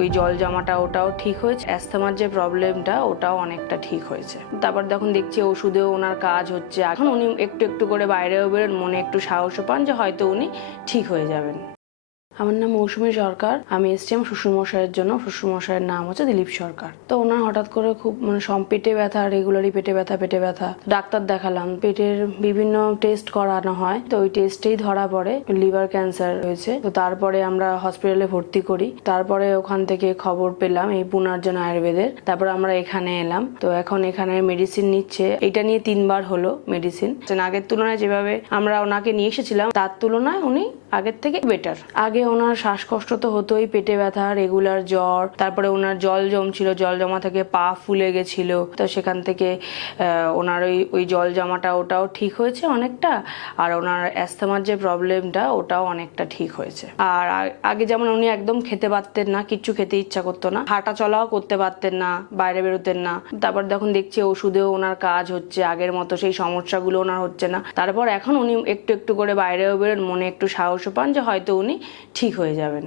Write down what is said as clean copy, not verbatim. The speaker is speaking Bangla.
ওই জল জমাটা ওটাও ঠিক হয়েছে, অ্যাস্থমার যে প্রবলেমটা ওটাও অনেকটা ঠিক হয়েছে। তারপর দেখছি ওষুধেও ওনার কাজ হচ্ছে। এখন উনি একটু একটু করে বাইরেও বেরোন, মনে একটু সাহসও পান যে হয়তো উনি ঠিক হয়ে যাবেন। আমার নাম মৌসুমী সরকার। আমি এসছি আমার শ্বশুরমশাইয়ের জন্য। শ্বশুরমশাইয়ের নাম হচ্ছে দিলীপ সরকার। তো ওনার হঠাৎ করে খুব পেটে ব্যথা, রেগুলারই পেটে ব্যথা। ডাক্তার দেখালাম, পেটের বিভিন্ন টেস্ট করানো হয়, তো ওই টেস্টেই ধরা পড়ে লিভার ক্যান্সার হয়েছে। তো তারপরে আমরা হসপিটালে ভর্তি করি। তারপরে ওখান থেকে খবর পেলাম এই পুনর্জন আয়ুর্বেদের। তারপর আমরা এখানে এলাম। তো এখন এখানে মেডিসিন নিচ্ছে। এটা নিয়ে 3 বার হলো মেডিসিন। আগের তুলনায় যেভাবে আমরা ওনাকে নিয়ে এসেছিলাম তার তুলনায় উনি আগের থেকে বেটার। আগে ওনার শ্বাসকষ্ট তো হতোই, পেটে ব্যথা, রেগুলার জ্বর, তারপরে ওনার জল জমছিল, জল জমা থেকে পা ফুলে গেছিল। তো সেখান থেকে ওনার ওই জল জমাটা ওটাও ঠিক হয়েছে অনেকটা, আর ওনার অ্যাস্থমার যে প্রবলেমটা ওটাও অনেকটা ঠিক হয়েছে। আর আগে যেমন উনি একদম খেতে পারতেন না, কিচ্ছু খেতে ইচ্ছা করতো না, হাঁটা চলাও করতে পারতেন না, বাইরে বেরোতেন না। তারপর দেখছি ওষুধেও ওনার কাজ হচ্ছে, আগের মতো সেই সমস্যাগুলো ওনার হচ্ছে না। তারপর এখন উনি একটু একটু করে বাইরেও বেরোন, মনে একটু সাহসও পান যে হয়তো উনি ঠিক হয়ে যাবেন।